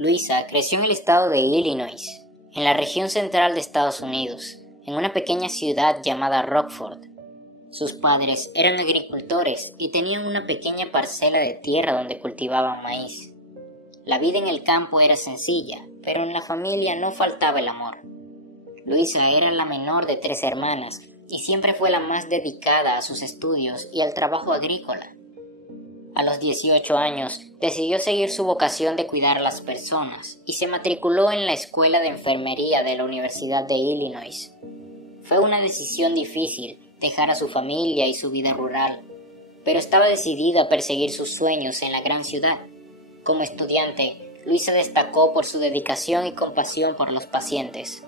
Luisa creció en el estado de Illinois, en la región central de Estados Unidos, en una pequeña ciudad llamada Rockford. Sus padres eran agricultores y tenían una pequeña parcela de tierra donde cultivaban maíz. La vida en el campo era sencilla, pero en la familia no faltaba el amor. Luisa era la menor de 3 hermanas y siempre fue la más dedicada a sus estudios y al trabajo agrícola. A los 18 años decidió seguir su vocación de cuidar a las personas y se matriculó en la escuela de enfermería de la Universidad de Illinois. Fue una decisión difícil dejar a su familia y su vida rural, pero estaba decidida a perseguir sus sueños en la gran ciudad. Como estudiante, Luisa destacó por su dedicación y compasión por los pacientes.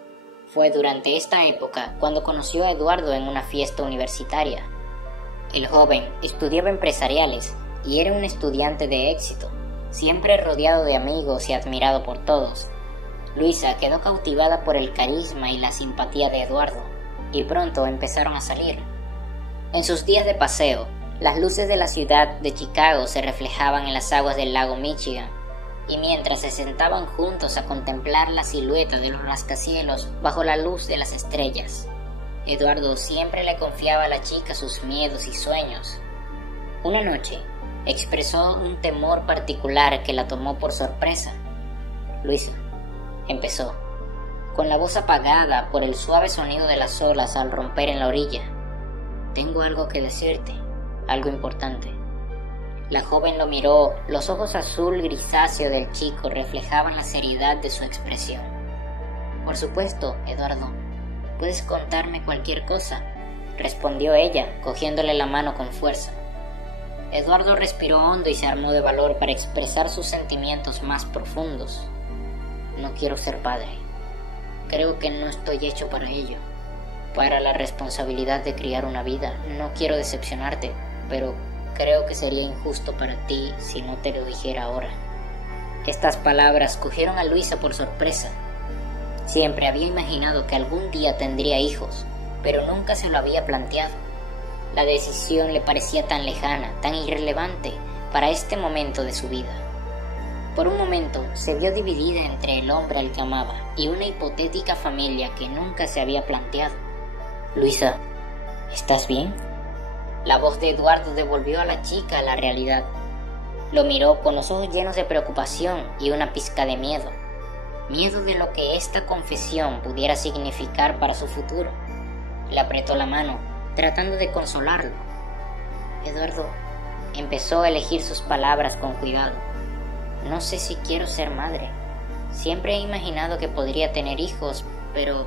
Fue durante esta época cuando conoció a Eduardo en una fiesta universitaria. El joven estudiaba empresariales y era un estudiante de éxito, siempre rodeado de amigos y admirado por todos. Luisa quedó cautivada por el carisma y la simpatía de Eduardo, y pronto empezaron a salir. En sus días de paseo, las luces de la ciudad de Chicago se reflejaban en las aguas del lago Michigan, y mientras se sentaban juntos a contemplar la silueta de los rascacielos bajo la luz de las estrellas, Eduardo siempre le confiaba a la chica sus miedos y sueños. Una noche, expresó un temor particular que la tomó por sorpresa. «Luisa», empezó, con la voz apagada por el suave sonido de las olas al romper en la orilla, «tengo algo que decirte, algo importante». La joven lo miró, los ojos azul grisáceo del chico reflejaban la seriedad de su expresión. «Por supuesto, Eduardo, puedes contarme cualquier cosa», respondió ella, cogiéndole la mano con fuerza. Eduardo respiró hondo y se armó de valor para expresar sus sentimientos más profundos. «No quiero ser padre. Creo que no estoy hecho para ello, para la responsabilidad de criar una vida. No quiero decepcionarte, pero creo que sería injusto para ti si no te lo dijera ahora». Estas palabras cogieron a Luisa por sorpresa. Siempre había imaginado que algún día tendría hijos, pero nunca se lo había planteado. La decisión le parecía tan lejana, tan irrelevante para este momento de su vida. Por un momento se vio dividida entre el hombre al que amaba y una hipotética familia que nunca se había planteado. «Luisa, ¿estás bien?». La voz de Eduardo devolvió a la chica a la realidad. Lo miró con los ojos llenos de preocupación y una pizca de miedo. Miedo de lo que esta confesión pudiera significar para su futuro. Le apretó la mano, tratando de consolarlo. «Eduardo», empezó a elegir sus palabras con cuidado, «no sé si quiero ser madre. Siempre he imaginado que podría tener hijos, pero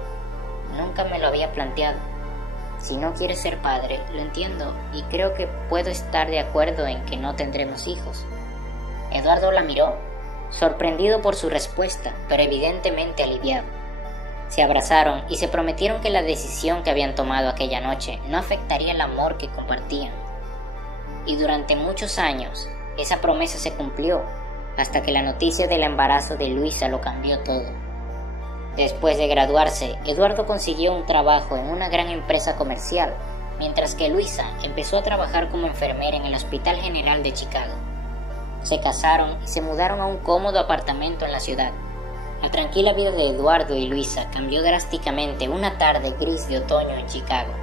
nunca me lo había planteado. Si no quieres ser padre, lo entiendo y creo que puedo estar de acuerdo en que no tendremos hijos». Eduardo la miró, sorprendido por su respuesta, pero evidentemente aliviado. Se abrazaron y se prometieron que la decisión que habían tomado aquella noche no afectaría el amor que compartían. Y durante muchos años, esa promesa se cumplió, hasta que la noticia del embarazo de Luisa lo cambió todo. Después de graduarse, Eduardo consiguió un trabajo en una gran empresa comercial, mientras que Luisa empezó a trabajar como enfermera en el Hospital General de Chicago. Se casaron y se mudaron a un cómodo apartamento en la ciudad. La tranquila vida de Eduardo y Luisa cambió drásticamente una tarde gris de otoño en Chicago.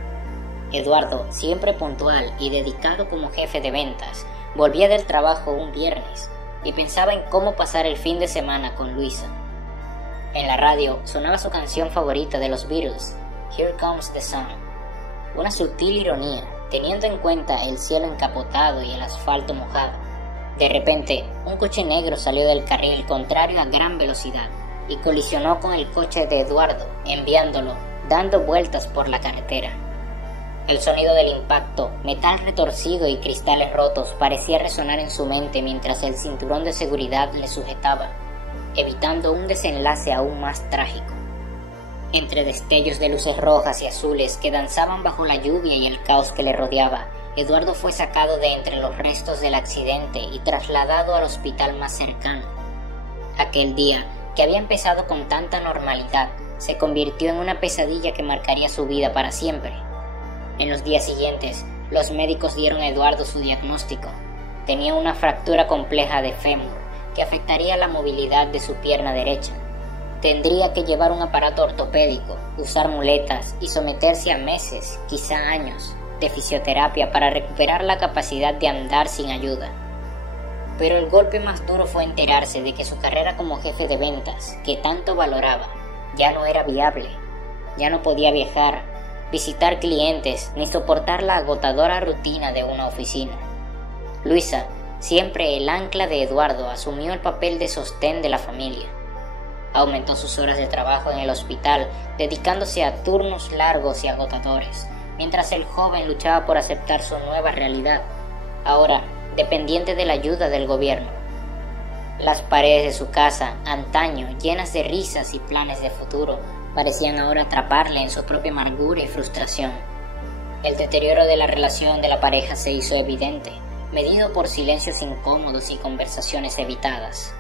Eduardo, siempre puntual y dedicado como jefe de ventas, volvía del trabajo un viernes y pensaba en cómo pasar el fin de semana con Luisa. En la radio sonaba su canción favorita de los Beatles, Here Comes the Sun. Una sutil ironía, teniendo en cuenta el cielo encapotado y el asfalto mojado. De repente, un coche negro salió del carril contrario a gran velocidad y colisionó con el coche de Eduardo, enviándolo, dando vueltas por la carretera. El sonido del impacto, metal retorcido y cristales rotos parecía resonar en su mente mientras el cinturón de seguridad le sujetaba, evitando un desenlace aún más trágico. Entre destellos de luces rojas y azules que danzaban bajo la lluvia y el caos que le rodeaba, Eduardo fue sacado de entre los restos del accidente y trasladado al hospital más cercano. Aquel día, que había empezado con tanta normalidad, se convirtió en una pesadilla que marcaría su vida para siempre. En los días siguientes, los médicos dieron a Eduardo su diagnóstico. Tenía una fractura compleja de fémur, que afectaría la movilidad de su pierna derecha. Tendría que llevar un aparato ortopédico, usar muletas y someterse a meses, quizá años, de fisioterapia para recuperar la capacidad de andar sin ayuda. Pero el golpe más duro fue enterarse de que su carrera como jefe de ventas, que tanto valoraba, ya no era viable. Ya no podía viajar, visitar clientes, ni soportar la agotadora rutina de una oficina. Luisa, siempre el ancla de Eduardo, asumió el papel de sostén de la familia. Aumentó sus horas de trabajo en el hospital, dedicándose a turnos largos y agotadores, mientras el joven luchaba por aceptar su nueva realidad, ahora dependiente de la ayuda del gobierno. Las paredes de su casa, antaño llenas de risas y planes de futuro, parecían ahora atraparle en su propia amargura y frustración. El deterioro de la relación de la pareja se hizo evidente, medido por silencios incómodos y conversaciones evitadas.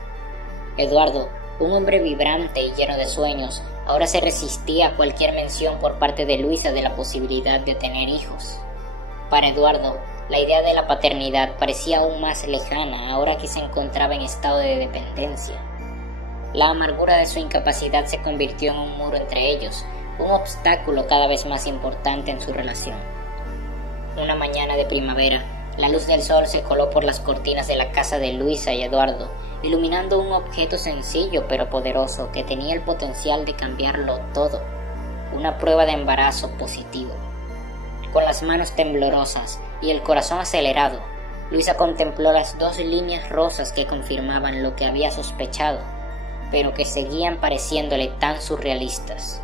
Eduardo, un hombre vibrante y lleno de sueños, ahora se resistía a cualquier mención por parte de Luisa de la posibilidad de tener hijos. Para Eduardo, la idea de la paternidad parecía aún más lejana ahora que se encontraba en estado de dependencia. La amargura de su incapacidad se convirtió en un muro entre ellos, un obstáculo cada vez más importante en su relación. Una mañana de primavera, la luz del sol se coló por las cortinas de la casa de Luisa y Eduardo, iluminando un objeto sencillo pero poderoso que tenía el potencial de cambiarlo todo, una prueba de embarazo positivo. Con las manos temblorosas y el corazón acelerado, Luisa contempló las 2 líneas rosas que confirmaban lo que había sospechado, pero que seguían pareciéndole tan surrealistas.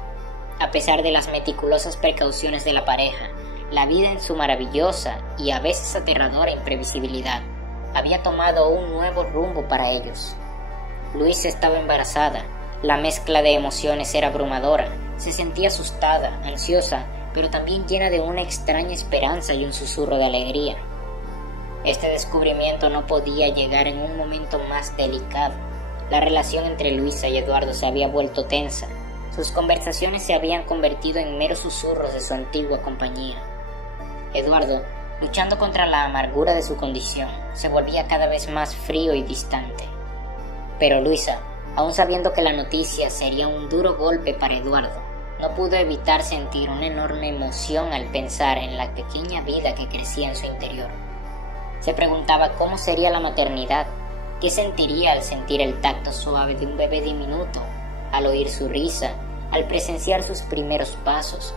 A pesar de las meticulosas precauciones de la pareja, la vida en su maravillosa y a veces aterradora imprevisibilidad había tomado un nuevo rumbo para ellos. Luisa estaba embarazada, la mezcla de emociones era abrumadora, se sentía asustada, ansiosa, pero también llena de una extraña esperanza y un susurro de alegría. Este descubrimiento no podía llegar en un momento más delicado. La relación entre Luisa y Eduardo se había vuelto tensa. Sus conversaciones se habían convertido en meros susurros de su antigua compañía. Eduardo, luchando contra la amargura de su condición, se volvía cada vez más frío y distante. Pero Luisa, aun sabiendo que la noticia sería un duro golpe para Eduardo, no pudo evitar sentir una enorme emoción al pensar en la pequeña vida que crecía en su interior. Se preguntaba cómo sería la maternidad. ¿Qué sentiría al sentir el tacto suave de un bebé diminuto, al oír su risa, al presenciar sus primeros pasos?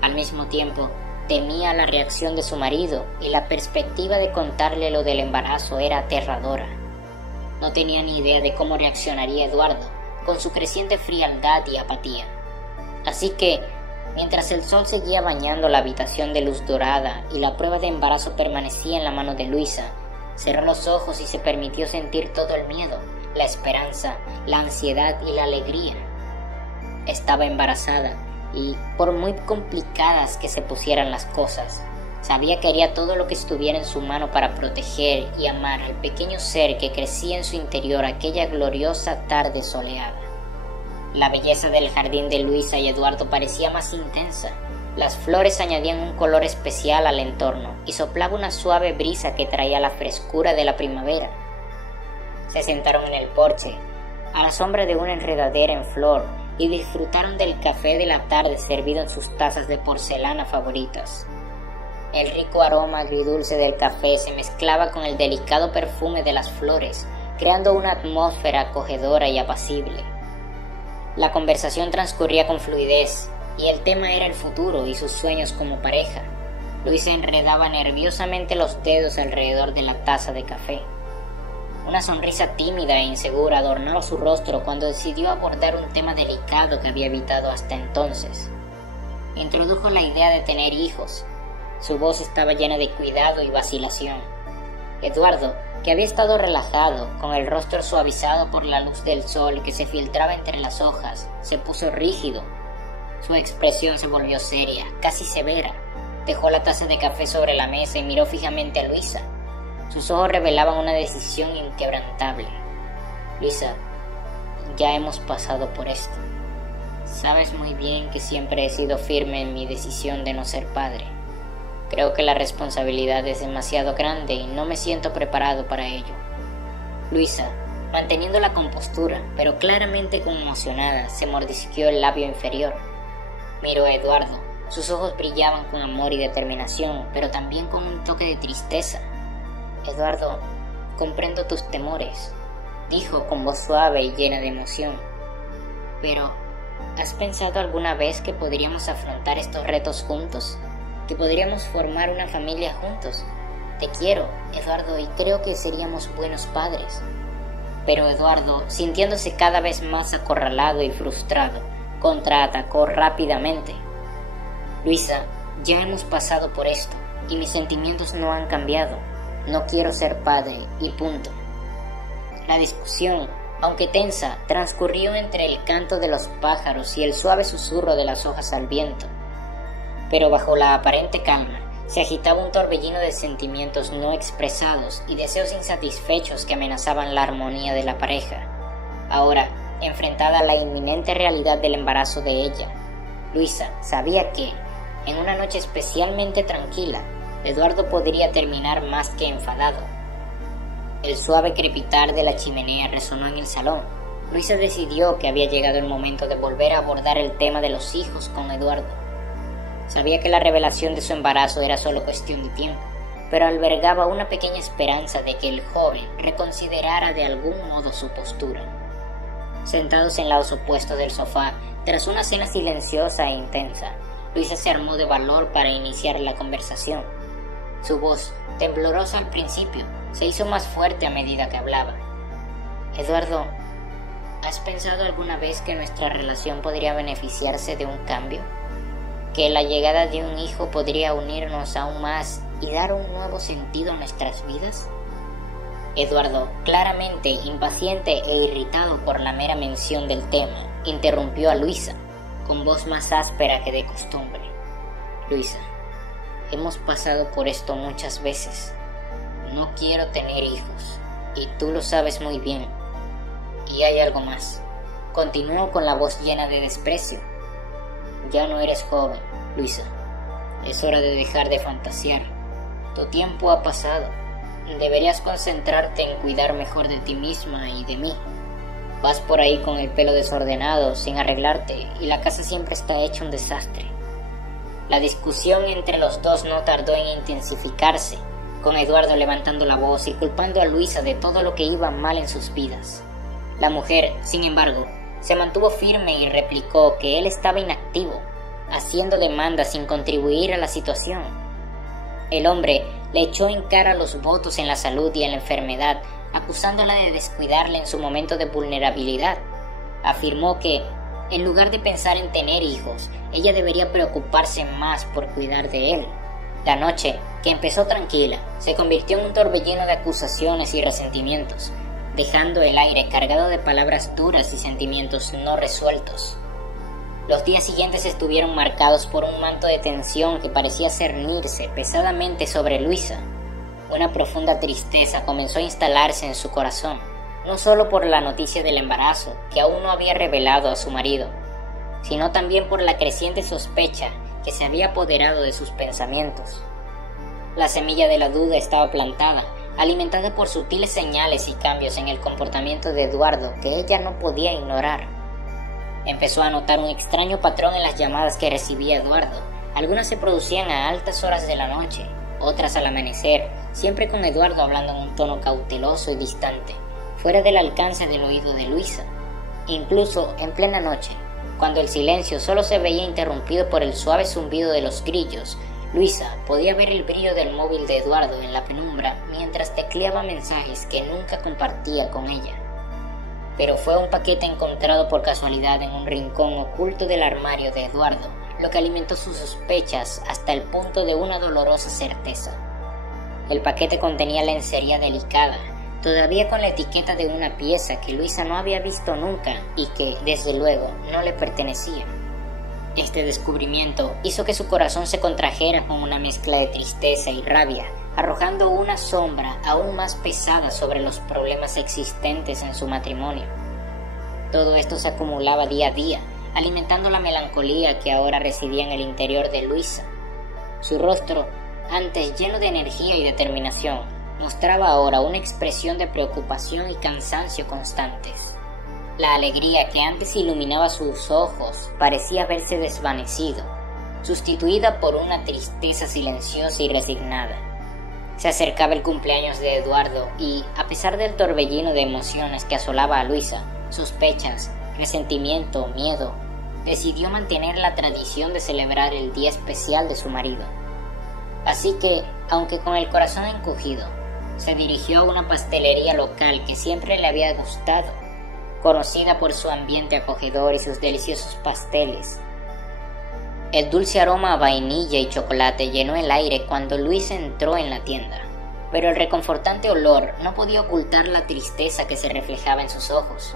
Al mismo tiempo, temía la reacción de su marido y la perspectiva de contarle lo del embarazo era aterradora. No tenía ni idea de cómo reaccionaría Eduardo, con su creciente frialdad y apatía. Así que, mientras el sol seguía bañando la habitación de luz dorada y la prueba de embarazo permanecía en la mano de Luisa, cerró los ojos y se permitió sentir todo el miedo, la esperanza, la ansiedad y la alegría. Estaba embarazada y, por muy complicadas que se pusieran las cosas, sabía que haría todo lo que estuviera en su mano para proteger y amar al pequeño ser que crecía en su interior aquella gloriosa tarde soleada. La belleza del jardín de Luisa y Eduardo parecía más intensa. Las flores añadían un color especial al entorno y soplaba una suave brisa que traía la frescura de la primavera. Se sentaron en el porche, a la sombra de una enredadera en flor, y disfrutaron del café de la tarde servido en sus tazas de porcelana favoritas. El rico aroma agridulce del café se mezclaba con el delicado perfume de las flores, creando una atmósfera acogedora y apacible. La conversación transcurría con fluidez, y el tema era el futuro y sus sueños como pareja. Luisa enredaba nerviosamente los dedos alrededor de la taza de café. Una sonrisa tímida e insegura adornaba su rostro cuando decidió abordar un tema delicado que había evitado hasta entonces. Introdujo la idea de tener hijos. Su voz estaba llena de cuidado y vacilación. Eduardo, que había estado relajado, con el rostro suavizado por la luz del sol que se filtraba entre las hojas, se puso rígido. Su expresión se volvió seria, casi severa. Dejó la taza de café sobre la mesa y miró fijamente a Luisa. Sus ojos revelaban una decisión inquebrantable. Luisa, ya hemos pasado por esto. Sabes muy bien que siempre he sido firme en mi decisión de no ser padre. Creo que la responsabilidad es demasiado grande y no me siento preparado para ello. Luisa, Manteniendo la compostura, pero claramente conmocionada, se mordisqueó el labio inferior. Miró a Eduardo. Sus ojos brillaban con amor y determinación, pero también con un toque de tristeza. «Eduardo, comprendo tus temores», dijo con voz suave y llena de emoción. «Pero, ¿has pensado alguna vez que podríamos afrontar estos retos juntos? ¿Que podríamos formar una familia juntos? Te quiero, Eduardo, y creo que seríamos buenos padres». Pero Eduardo, sintiéndose cada vez más acorralado y frustrado, contraatacó rápidamente. «Luisa, ya hemos pasado por esto, y mis sentimientos no han cambiado. No quiero ser padre, y punto». La discusión, aunque tensa, transcurrió entre el canto de los pájaros y el suave susurro de las hojas al viento. Pero bajo la aparente calma, se agitaba un torbellino de sentimientos no expresados y deseos insatisfechos que amenazaban la armonía de la pareja. Ahora, enfrentada a la inminente realidad del embarazo de ella, Luisa sabía que, en una noche especialmente tranquila, Eduardo podría terminar más que enfadado. El suave crepitar de la chimenea resonó en el salón. Luisa decidió que había llegado el momento de volver a abordar el tema de los hijos con Eduardo. Sabía que la revelación de su embarazo era solo cuestión de tiempo, pero albergaba una pequeña esperanza de que el joven reconsiderara de algún modo su postura. Sentados en lados opuestos del sofá, tras una cena silenciosa e intensa, Luisa se armó de valor para iniciar la conversación. Su voz, temblorosa al principio, se hizo más fuerte a medida que hablaba. «Eduardo, ¿has pensado alguna vez que nuestra relación podría beneficiarse de un cambio? ¿Que la llegada de un hijo podría unirnos aún más y dar un nuevo sentido a nuestras vidas?» Eduardo, claramente impaciente e irritado por la mera mención del tema, interrumpió a Luisa, con voz más áspera que de costumbre. «Luisa, hemos pasado por esto muchas veces. No quiero tener hijos, y tú lo sabes muy bien. Y hay algo más», continuó con la voz llena de desprecio. «Ya no eres joven, Luisa. Es hora de dejar de fantasear. Tu tiempo ha pasado. Deberías concentrarte en cuidar mejor de ti misma y de mí. Vas por ahí con el pelo desordenado, sin arreglarte, y la casa siempre está hecha un desastre». La discusión entre los dos no tardó en intensificarse, con Eduardo levantando la voz y culpando a Luisa de todo lo que iba mal en sus vidas. La mujer, sin embargo, se mantuvo firme y replicó que él estaba inactivo, haciendo demandas sin contribuir a la situación. El hombre le echó en cara los votos en la salud y en la enfermedad, acusándola de descuidarle en su momento de vulnerabilidad. Afirmó que, en lugar de pensar en tener hijos, ella debería preocuparse más por cuidar de él. La noche, que empezó tranquila, se convirtió en un torbellino de acusaciones y resentimientos, dejando el aire cargado de palabras duras y sentimientos no resueltos. Los días siguientes estuvieron marcados por un manto de tensión que parecía cernirse pesadamente sobre Luisa. Una profunda tristeza comenzó a instalarse en su corazón, no solo por la noticia del embarazo, que aún no había revelado a su marido, sino también por la creciente sospecha que se había apoderado de sus pensamientos. La semilla de la duda estaba plantada, alimentada por sutiles señales y cambios en el comportamiento de Eduardo que ella no podía ignorar. Empezó a notar un extraño patrón en las llamadas que recibía Eduardo. Algunas se producían a altas horas de la noche, otras al amanecer, siempre con Eduardo hablando en un tono cauteloso y distante, fuera del alcance del oído de Luisa. Incluso en plena noche, cuando el silencio solo se veía interrumpido por el suave zumbido de los grillos, Luisa podía ver el brillo del móvil de Eduardo en la penumbra mientras tecleaba mensajes que nunca compartía con ella. Pero fue un paquete encontrado por casualidad en un rincón oculto del armario de Eduardo, lo que alimentó sus sospechas hasta el punto de una dolorosa certeza. El paquete contenía lencería delicada, todavía con la etiqueta de una pieza que Luisa no había visto nunca y que, desde luego, no le pertenecía. Este descubrimiento hizo que su corazón se contrajera con una mezcla de tristeza y rabia, arrojando una sombra aún más pesada sobre los problemas existentes en su matrimonio. Todo esto se acumulaba día a día, alimentando la melancolía que ahora residía en el interior de Luisa. Su rostro, antes lleno de energía y determinación, mostraba ahora una expresión de preocupación y cansancio constantes. La alegría que antes iluminaba sus ojos parecía haberse desvanecido, sustituida por una tristeza silenciosa y resignada. Se acercaba el cumpleaños de Eduardo y, a pesar del torbellino de emociones que asolaba a Luisa, sospechas, resentimiento, miedo, decidió mantener la tradición de celebrar el día especial de su marido. Así que, aunque con el corazón encogido, se dirigió a una pastelería local que siempre le había gustado, conocida por su ambiente acogedor y sus deliciosos pasteles. El dulce aroma a vainilla y chocolate llenó el aire cuando Luisa entró en la tienda, pero el reconfortante olor no podía ocultar la tristeza que se reflejaba en sus ojos.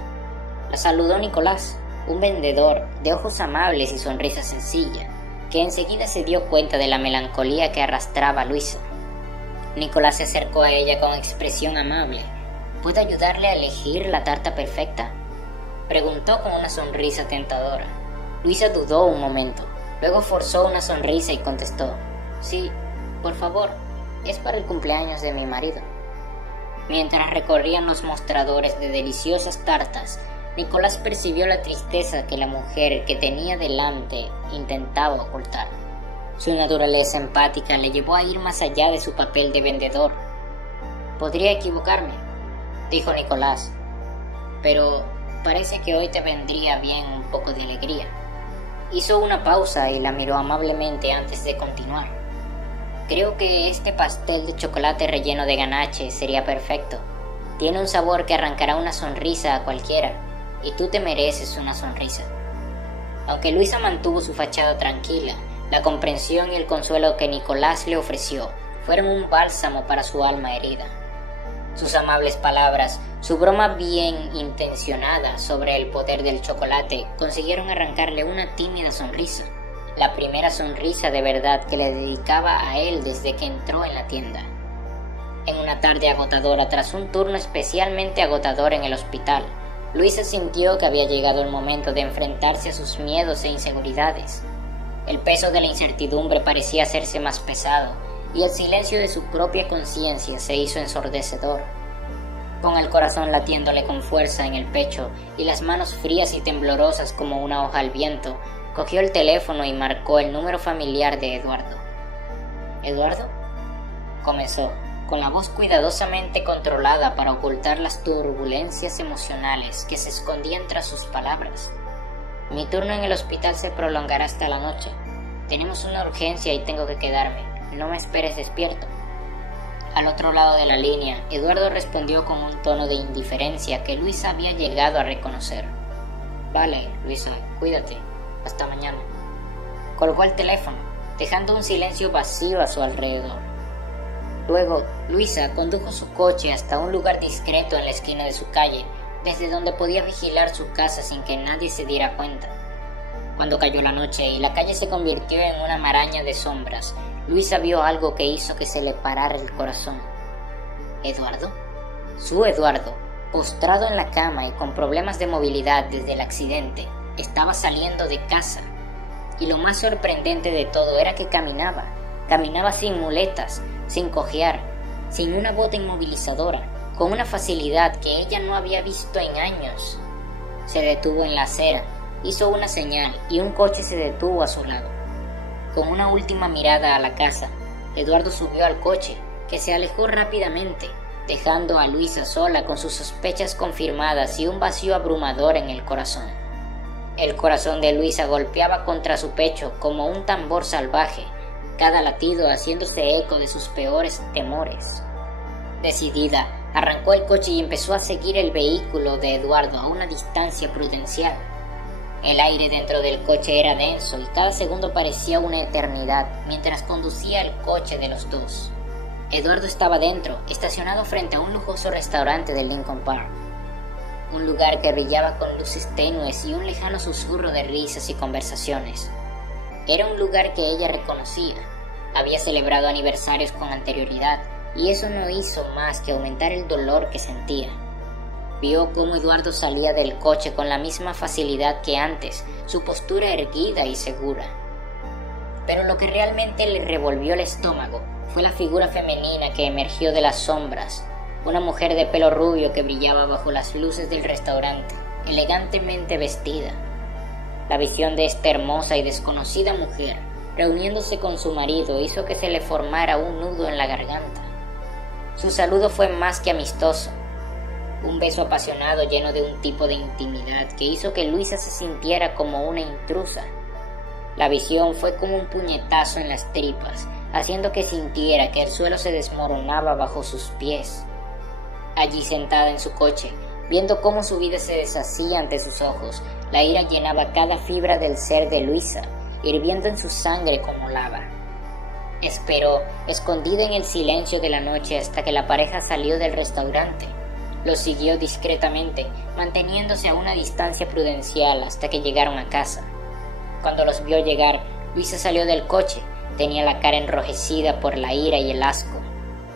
La saludó Nicolás, un vendedor de ojos amables y sonrisa sencilla, que enseguida se dio cuenta de la melancolía que arrastraba a Luisa. Nicolás se acercó a ella con expresión amable. ¿Puedo ayudarle a elegir la tarta perfecta?, preguntó con una sonrisa tentadora. Luisa dudó un momento, luego forzó una sonrisa y contestó: sí, por favor, es para el cumpleaños de mi marido. Mientras recorrían los mostradores de deliciosas tartas, Nicolás percibió la tristeza que la mujer que tenía delante intentaba ocultar. Su naturaleza empática le llevó a ir más allá de su papel de vendedor. «Podría equivocarme», dijo Nicolás, «pero parece que hoy te vendría bien un poco de alegría». Hizo una pausa y la miró amablemente antes de continuar. «Creo que este pastel de chocolate relleno de ganache sería perfecto. Tiene un sabor que arrancará una sonrisa a cualquiera, y tú te mereces una sonrisa». Aunque Luisa mantuvo su fachada tranquila, la comprensión y el consuelo que Nicolás le ofreció fueron un bálsamo para su alma herida. Sus amables palabras, su broma bien intencionada sobre el poder del chocolate consiguieron arrancarle una tímida sonrisa, la primera sonrisa de verdad que le dedicaba a él desde que entró en la tienda. En una tarde agotadora, tras un turno especialmente agotador en el hospital, Luisa sintió que había llegado el momento de enfrentarse a sus miedos e inseguridades. El peso de la incertidumbre parecía hacerse más pesado, y el silencio de su propia conciencia se hizo ensordecedor. Con el corazón latiéndole con fuerza en el pecho y las manos frías y temblorosas como una hoja al viento, cogió el teléfono y marcó el número familiar de Eduardo. «¿Eduardo?», comenzó, con la voz cuidadosamente controlada para ocultar las turbulencias emocionales que se escondían tras sus palabras. «Mi turno en el hospital se prolongará hasta la noche. Tenemos una urgencia y tengo que quedarme. No me esperes despierto». Al otro lado de la línea, Eduardo respondió con un tono de indiferencia que Luisa había llegado a reconocer. «Vale, Luisa, cuídate. Hasta mañana». Colgó el teléfono, dejando un silencio vacío a su alrededor. Luego, Luisa condujo su coche hasta un lugar discreto en la esquina de su calle, desde donde podía vigilar su casa sin que nadie se diera cuenta. Cuando cayó la noche y la calle se convirtió en una maraña de sombras, Luisa vio algo que hizo que se le parara el corazón. ¿Eduardo? Su Eduardo, postrado en la cama y con problemas de movilidad desde el accidente, estaba saliendo de casa. Y lo más sorprendente de todo era que caminaba sin muletas, sin cojear, sin una bota inmovilizadora, con una facilidad que ella no había visto en años. Se detuvo en la acera, hizo una señal y un coche se detuvo a su lado. Con una última mirada a la casa, Eduardo subió al coche, que se alejó rápidamente, dejando a Luisa sola con sus sospechas confirmadas y un vacío abrumador en el corazón. El corazón de Luisa golpeaba contra su pecho como un tambor salvaje, cada latido haciéndose eco de sus peores temores. Decidida, arrancó el coche y empezó a seguir el vehículo de Eduardo a una distancia prudencial. El aire dentro del coche era denso y cada segundo parecía una eternidad mientras conducía el coche de los dos. Eduardo estaba dentro, estacionado frente a un lujoso restaurante de Lincoln Park. Un lugar que brillaba con luces tenues y un lejano susurro de risas y conversaciones. Era un lugar que ella reconocía. Había celebrado aniversarios con anterioridad y eso no hizo más que aumentar el dolor que sentía. Vio cómo Eduardo salía del coche con la misma facilidad que antes, su postura erguida y segura. Pero lo que realmente le revolvió el estómago fue la figura femenina que emergió de las sombras, una mujer de pelo rubio que brillaba bajo las luces del restaurante, elegantemente vestida. La visión de esta hermosa y desconocida mujer, reuniéndose con su marido, hizo que se le formara un nudo en la garganta. Su saludo fue más que amistoso, un beso apasionado lleno de un tipo de intimidad que hizo que Luisa se sintiera como una intrusa. La visión fue como un puñetazo en las tripas, haciendo que sintiera que el suelo se desmoronaba bajo sus pies. Allí sentada en su coche, viendo cómo su vida se deshacía ante sus ojos, la ira llenaba cada fibra del ser de Luisa, hirviendo en su sangre como lava. Esperó, escondida en el silencio de la noche, hasta que la pareja salió del restaurante. Lo siguió discretamente, manteniéndose a una distancia prudencial hasta que llegaron a casa. Cuando los vio llegar, Luisa salió del coche. Tenía la cara enrojecida por la ira y el asco.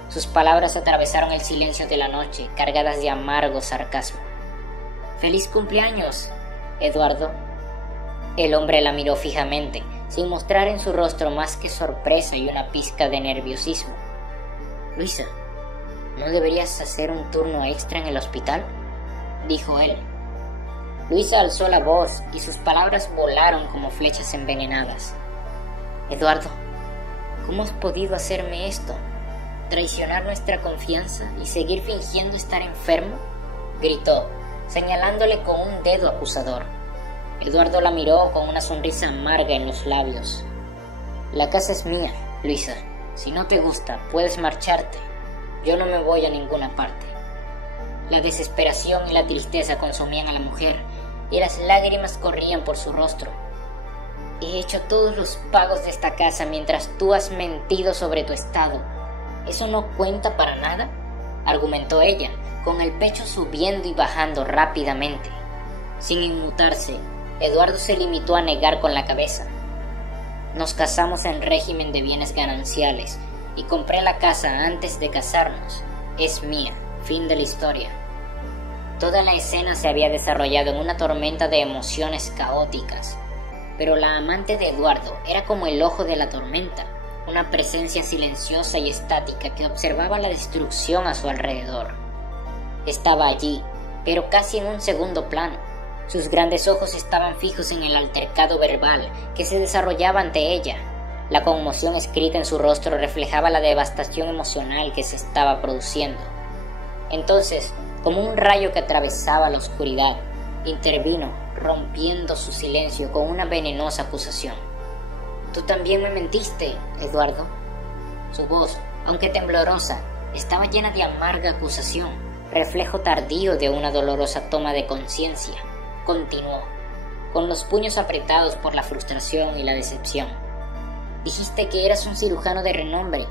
Sus palabras atravesaron el silencio de la noche, cargadas de amargo sarcasmo. «¡Feliz cumpleaños, Eduardo!». El hombre la miró fijamente, sin mostrar en su rostro más que sorpresa y una pizca de nerviosismo. «Luisa, ¿no deberías hacer un turno extra en el hospital?», dijo él. Luisa alzó la voz y sus palabras volaron como flechas envenenadas. «Eduardo, ¿cómo has podido hacerme esto? ¿Traicionar nuestra confianza y seguir fingiendo estar enfermo?», gritó, señalándole con un dedo acusador. Eduardo la miró con una sonrisa amarga en los labios. «La casa es mía, Luisa. Si no te gusta, puedes marcharte. Yo no me voy a ninguna parte». La desesperación y la tristeza consumían a la mujer, y las lágrimas corrían por su rostro. «He hecho todos los pagos de esta casa mientras tú has mentido sobre tu estado. ¿Eso no cuenta para nada?», argumentó ella, con el pecho subiendo y bajando rápidamente. Sin inmutarse, Eduardo se limitó a negar con la cabeza. «Nos casamos en régimen de bienes gananciales y compré la casa antes de casarnos. Es mía. Fin de la historia». Toda la escena se había desarrollado en una tormenta de emociones caóticas, pero la amante de Eduardo era como el ojo de la tormenta, una presencia silenciosa y estática que observaba la destrucción a su alrededor. Estaba allí, pero casi en un segundo plano. Sus grandes ojos estaban fijos en el altercado verbal que se desarrollaba ante ella. La conmoción escrita en su rostro reflejaba la devastación emocional que se estaba produciendo. Entonces, como un rayo que atravesaba la oscuridad, intervino, rompiendo su silencio con una venenosa acusación. «Tú también me mentiste, Eduardo». Su voz, aunque temblorosa, estaba llena de amarga acusación, reflejo tardío de una dolorosa toma de conciencia. Continuó, con los puños apretados por la frustración y la decepción. «Dijiste que eras un cirujano de renombre,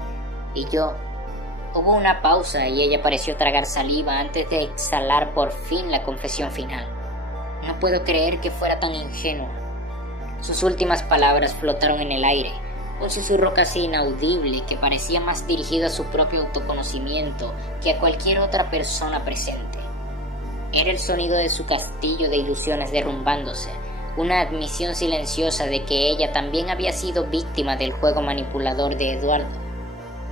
y yo...». Hubo una pausa y ella pareció tragar saliva antes de exhalar por fin la confesión final. «No puedo creer que fuera tan ingenua». Sus últimas palabras flotaron en el aire, un susurro casi inaudible que parecía más dirigido a su propio autoconocimiento que a cualquier otra persona presente. Era el sonido de su castillo de ilusiones derrumbándose, una admisión silenciosa de que ella también había sido víctima del juego manipulador de Eduardo.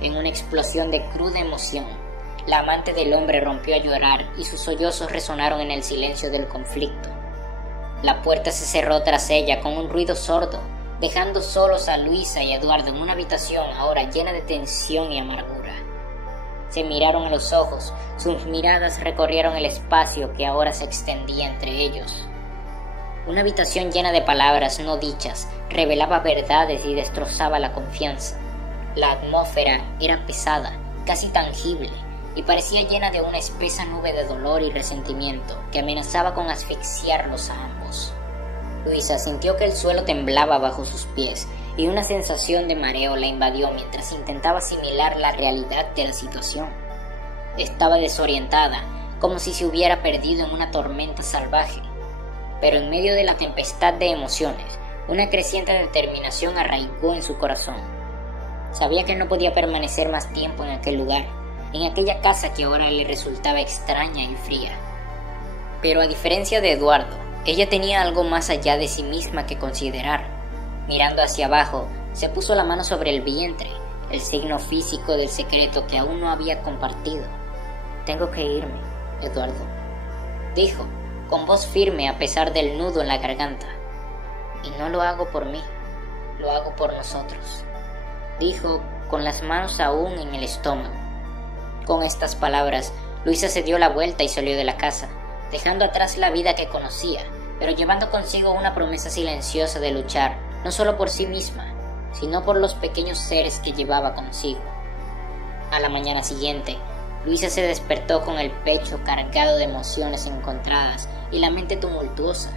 En una explosión de cruda emoción, la amante del hombre rompió a llorar y sus sollozos resonaron en el silencio del conflicto. La puerta se cerró tras ella con un ruido sordo, dejando solos a Luisa y Eduardo en una habitación ahora llena de tensión y amargura. Se miraron a los ojos, sus miradas recorrieron el espacio que ahora se extendía entre ellos. Una habitación llena de palabras no dichas revelaba verdades y destrozaba la confianza. La atmósfera era pesada, casi tangible, y parecía llena de una espesa nube de dolor y resentimiento que amenazaba con asfixiarlos a ambos. Luisa sintió que el suelo temblaba bajo sus pies y una sensación de mareo la invadió mientras intentaba asimilar la realidad de la situación. Estaba desorientada, como si se hubiera perdido en una tormenta salvaje, pero en medio de la tempestad de emociones, una creciente determinación arraigó en su corazón. Sabía que no podía permanecer más tiempo en aquel lugar, en aquella casa que ahora le resultaba extraña y fría. Pero a diferencia de Eduardo, ella tenía algo más allá de sí misma que considerar. Mirando hacia abajo, se puso la mano sobre el vientre, el signo físico del secreto que aún no había compartido. «Tengo que irme, Eduardo», dijo, con voz firme a pesar del nudo en la garganta. «Y no lo hago por mí, lo hago por nosotros», dijo, con las manos aún en el estómago. Con estas palabras, Luisa se dio la vuelta y salió de la casa, dejando atrás la vida que conocía, pero llevando consigo una promesa silenciosa de luchar, no solo por sí misma, sino por los pequeños seres que llevaba consigo. A la mañana siguiente, Luisa se despertó con el pecho cargado de emociones encontradas y la mente tumultuosa.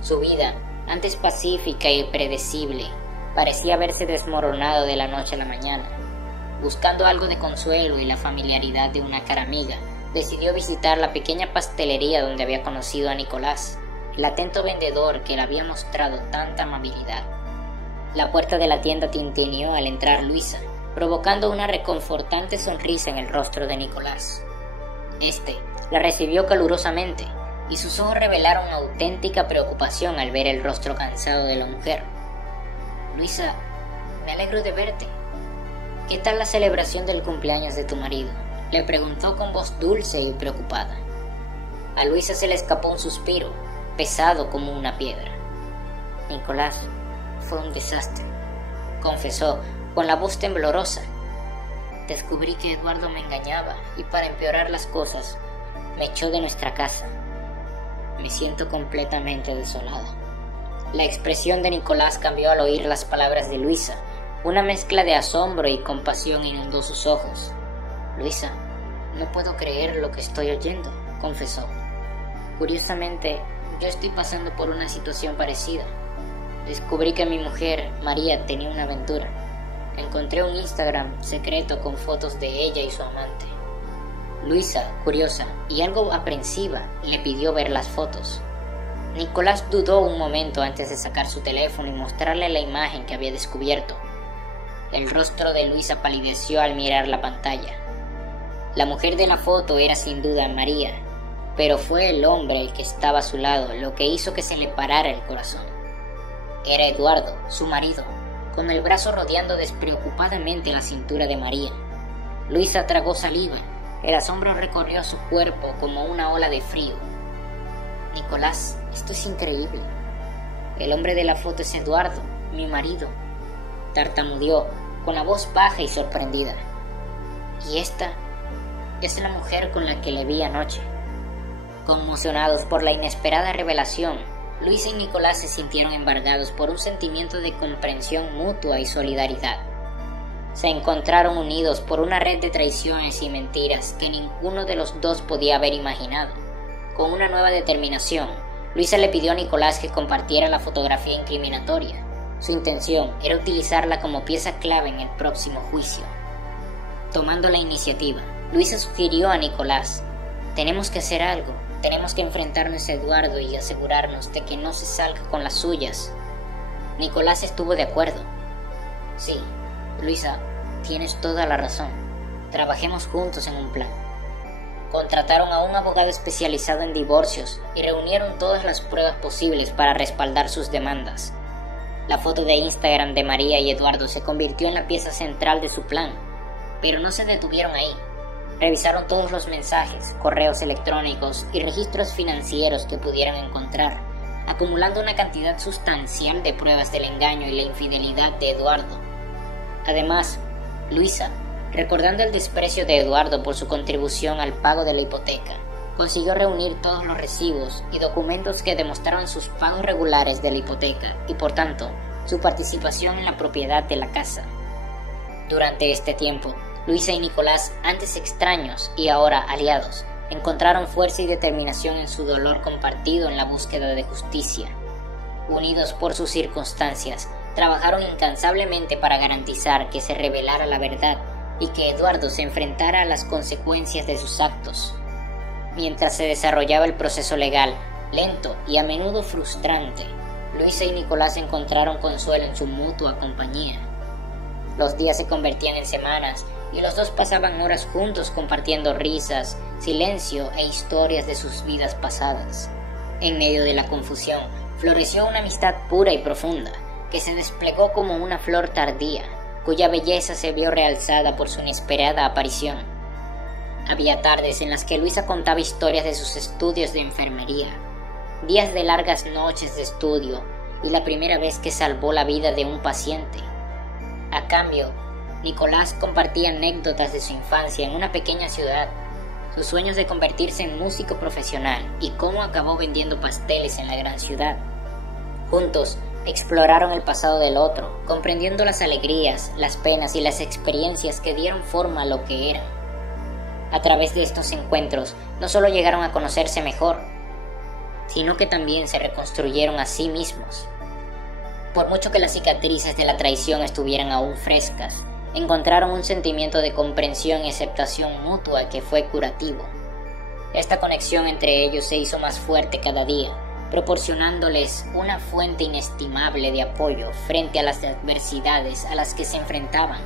Su vida, antes pacífica y predecible, parecía haberse desmoronado de la noche a la mañana. Buscando algo de consuelo y la familiaridad de una cara amiga, decidió visitar la pequeña pastelería donde había conocido a Nicolás, el atento vendedor que le había mostrado tanta amabilidad. La puerta de la tienda tintineó al entrar Luisa, provocando una reconfortante sonrisa en el rostro de Nicolás. Este la recibió calurosamente, y sus ojos revelaron auténtica preocupación al ver el rostro cansado de la mujer. «Luisa, me alegro de verte. ¿Qué tal la celebración del cumpleaños de tu marido?», le preguntó con voz dulce y preocupada. A Luisa se le escapó un suspiro, pesado como una piedra. «Nicolás, fue un desastre», confesó con la voz temblorosa. «Descubrí que Eduardo me engañaba y para empeorar las cosas, me echó de nuestra casa. Me siento completamente desolada». La expresión de Nicolás cambió al oír las palabras de Luisa. Una mezcla de asombro y compasión inundó sus ojos. «Luisa, no puedo creer lo que estoy oyendo», confesó. «Curiosamente, yo estoy pasando por una situación parecida. Descubrí que mi mujer, María, tenía una aventura. Encontré un Instagram secreto con fotos de ella y su amante». Luisa, curiosa y algo aprensiva, le pidió ver las fotos. Nicolás dudó un momento antes de sacar su teléfono y mostrarle la imagen que había descubierto. El rostro de Luisa palideció al mirar la pantalla. La mujer de la foto era sin duda María, pero fue el hombre el que estaba a su lado lo que hizo que se le parara el corazón. Era Eduardo, su marido, con el brazo rodeando despreocupadamente la cintura de María. Luisa tragó saliva. El asombro recorrió su cuerpo como una ola de frío. «Nicolás, esto es increíble. El hombre de la foto es Eduardo, mi marido», tartamudeó con la voz baja y sorprendida. «Y esta es la mujer con la que le vi anoche». Conmocionados por la inesperada revelación, Luisa y Nicolás se sintieron embargados por un sentimiento de comprensión mutua y solidaridad. Se encontraron unidos por una red de traiciones y mentiras que ninguno de los dos podía haber imaginado. Con una nueva determinación, Luisa le pidió a Nicolás que compartiera la fotografía incriminatoria. Su intención era utilizarla como pieza clave en el próximo juicio. Tomando la iniciativa, Luisa sugirió a Nicolás: «Tenemos que hacer algo, tenemos que enfrentarnos a Eduardo y asegurarnos de que no se salga con las suyas». Nicolás estuvo de acuerdo. «Sí, Luisa, tienes toda la razón. Trabajemos juntos en un plan». Contrataron a un abogado especializado en divorcios y reunieron todas las pruebas posibles para respaldar sus demandas. La foto de Instagram de María y Eduardo se convirtió en la pieza central de su plan, pero no se detuvieron ahí. Revisaron todos los mensajes, correos electrónicos y registros financieros que pudieran encontrar, acumulando una cantidad sustancial de pruebas del engaño y la infidelidad de Eduardo. Además, Luisa, recordando el desprecio de Eduardo por su contribución al pago de la hipoteca, consiguió reunir todos los recibos y documentos que demostraban sus pagos regulares de la hipoteca y, por tanto, su participación en la propiedad de la casa. Durante este tiempo, Luisa y Nicolás, antes extraños y ahora aliados, encontraron fuerza y determinación en su dolor compartido en la búsqueda de justicia. Unidos por sus circunstancias, trabajaron incansablemente para garantizar que se revelara la verdad y que Eduardo se enfrentara a las consecuencias de sus actos. Mientras se desarrollaba el proceso legal, lento y a menudo frustrante, Luisa y Nicolás encontraron consuelo en su mutua compañía. Los días se convertían en semanas y los dos pasaban horas juntos compartiendo risas, silencio e historias de sus vidas pasadas. En medio de la confusión, floreció una amistad pura y profunda, que se desplegó como una flor tardía. cuya belleza se vio realzada por su inesperada aparición. Había tardes en las que Luisa contaba historias de sus estudios de enfermería, días de largas noches de estudio y la primera vez que salvó la vida de un paciente. A cambio, Nicolás compartía anécdotas de su infancia en una pequeña ciudad, sus sueños de convertirse en músico profesional y cómo acabó vendiendo pasteles en la gran ciudad. Juntos, exploraron el pasado del otro, comprendiendo las alegrías, las penas y las experiencias que dieron forma a lo que eran. A través de estos encuentros, no solo llegaron a conocerse mejor, sino que también se reconstruyeron a sí mismos. Por mucho que las cicatrices de la traición estuvieran aún frescas, encontraron un sentimiento de comprensión y aceptación mutua que fue curativo. Esta conexión entre ellos se hizo más fuerte cada día, proporcionándoles una fuente inestimable de apoyo frente a las adversidades a las que se enfrentaban.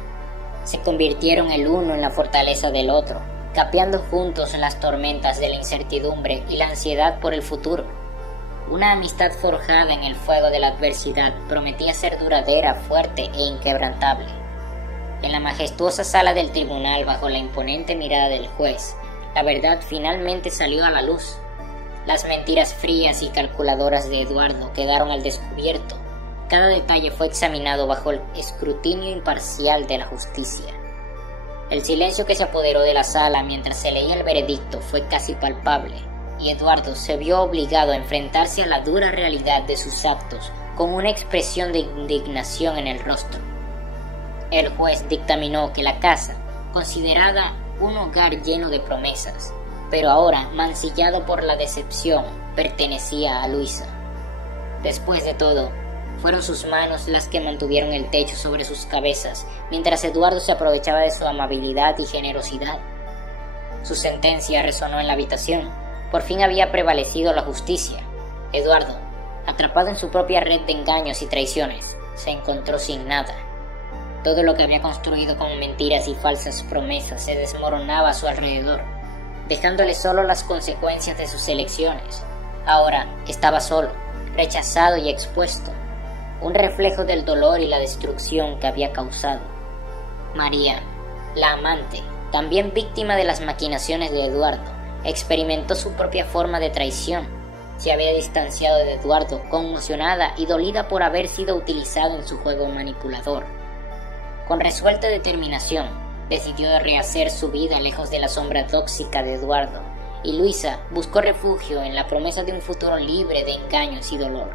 Se convirtieron el uno en la fortaleza del otro, capeando juntos en las tormentas de la incertidumbre y la ansiedad por el futuro. Una amistad forjada en el fuego de la adversidad prometía ser duradera, fuerte e inquebrantable. En la majestuosa sala del tribunal, bajo la imponente mirada del juez, la verdad finalmente salió a la luz. Las mentiras frías y calculadoras de Eduardo quedaron al descubierto. Cada detalle fue examinado bajo el escrutinio imparcial de la justicia. El silencio que se apoderó de la sala mientras se leía el veredicto fue casi palpable, y Eduardo se vio obligado a enfrentarse a la dura realidad de sus actos con una expresión de indignación en el rostro. El juez dictaminó que la casa, considerada un hogar lleno de promesas, pero ahora mancillado por la decepción, pertenecía a Luisa. Después de todo, fueron sus manos las que mantuvieron el techo sobre sus cabezas, mientras Eduardo se aprovechaba de su amabilidad y generosidad. Su sentencia resonó en la habitación. Por fin había prevalecido la justicia. Eduardo, atrapado en su propia red de engaños y traiciones, se encontró sin nada. Todo lo que había construido con mentiras y falsas promesas se desmoronaba a su alrededor, dejándole solo las consecuencias de sus elecciones. Ahora estaba solo, rechazado y expuesto, un reflejo del dolor y la destrucción que había causado. María, la amante, también víctima de las maquinaciones de Eduardo, experimentó su propia forma de traición. Se había distanciado de Eduardo, conmocionada y dolida por haber sido utilizado en su juego manipulador. Con resuelta determinación, decidió rehacer su vida lejos de la sombra tóxica de Eduardo, y Luisa buscó refugio en la promesa de un futuro libre de engaños y dolor.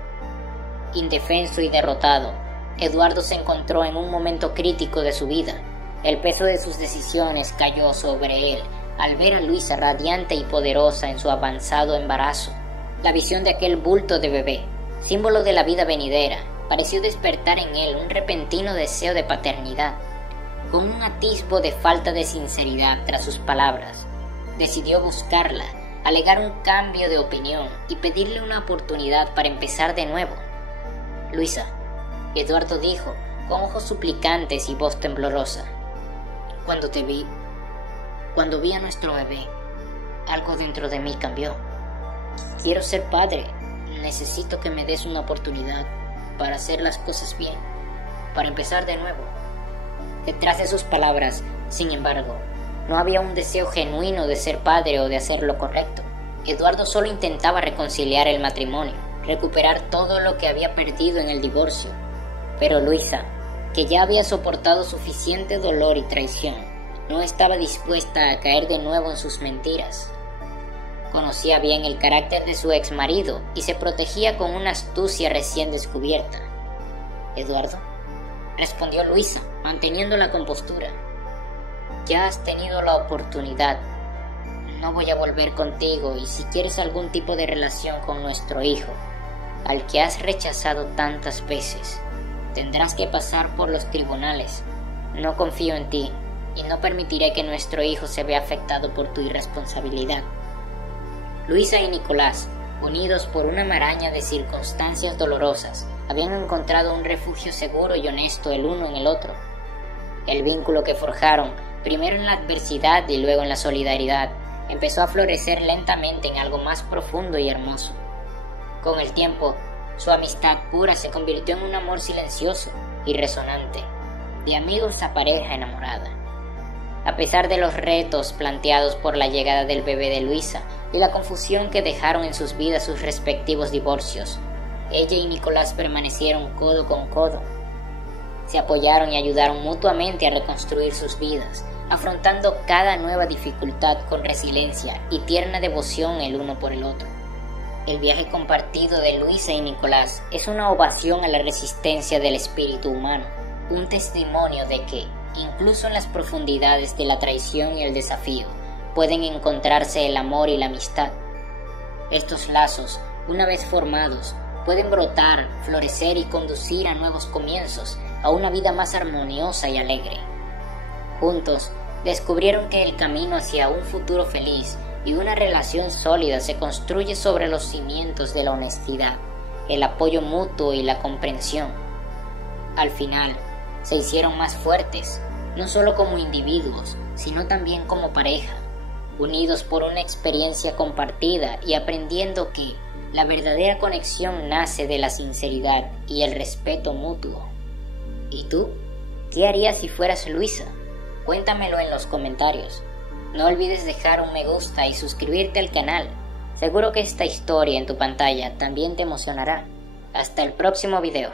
Indefenso y derrotado, Eduardo se encontró en un momento crítico de su vida. El peso de sus decisiones cayó sobre él al ver a Luisa radiante y poderosa en su avanzado embarazo. La visión de aquel bulto de bebé, símbolo de la vida venidera, pareció despertar en él un repentino deseo de paternidad. Con un atisbo de falta de sinceridad tras sus palabras, decidió buscarla, alegar un cambio de opinión y pedirle una oportunidad para empezar de nuevo. Luisa, Eduardo dijo, con ojos suplicantes y voz temblorosa. Cuando vi a nuestro bebé, algo dentro de mí cambió. Quiero ser padre. Necesito que me des una oportunidad para hacer las cosas bien, para empezar de nuevo. Detrás de sus palabras, sin embargo, no había un deseo genuino de ser padre o de hacer lo correcto. Eduardo solo intentaba reconciliar el matrimonio, recuperar todo lo que había perdido en el divorcio. Pero Luisa, que ya había soportado suficiente dolor y traición, no estaba dispuesta a caer de nuevo en sus mentiras. Conocía bien el carácter de su ex marido y se protegía con una astucia recién descubierta. «Eduardo», respondió Luisa, manteniendo la compostura. «Ya has tenido la oportunidad. No voy a volver contigo y si quieres algún tipo de relación con nuestro hijo, al que has rechazado tantas veces, tendrás que pasar por los tribunales. No confío en ti y no permitiré que nuestro hijo se vea afectado por tu irresponsabilidad». Luisa y Nicolás, unidos por una maraña de circunstancias dolorosas, habían encontrado un refugio seguro y honesto el uno en el otro. El vínculo que forjaron, primero en la adversidad y luego en la solidaridad, empezó a florecer lentamente en algo más profundo y hermoso. Con el tiempo, su amistad pura se convirtió en un amor silencioso y resonante. de amigos a pareja enamorada. A pesar de los retos planteados por la llegada del bebé de Luisa y la confusión que dejaron en sus vidas sus respectivos divorcios, ella y Nicolás permanecieron codo con codo. Se apoyaron y ayudaron mutuamente a reconstruir sus vidas, afrontando cada nueva dificultad con resiliencia y tierna devoción el uno por el otro. El viaje compartido de Luisa y Nicolás es una ovación a la resistencia del espíritu humano, un testimonio de que, incluso en las profundidades de la traición y el desafío, pueden encontrarse el amor y la amistad. Estos lazos, una vez formados, pueden brotar, florecer y conducir a nuevos comienzos, a una vida más armoniosa y alegre. Juntos, descubrieron que el camino hacia un futuro feliz y una relación sólida se construye sobre los cimientos de la honestidad, el apoyo mutuo y la comprensión. Al final, se hicieron más fuertes, no solo como individuos, sino también como pareja, unidos por una experiencia compartida y aprendiendo que la verdadera conexión nace de la sinceridad y el respeto mutuo. ¿Y tú? ¿Qué harías si fueras Luisa? Cuéntamelo en los comentarios. No olvides dejar un me gusta y suscribirte al canal. Seguro que esta historia en tu pantalla también te emocionará. Hasta el próximo video.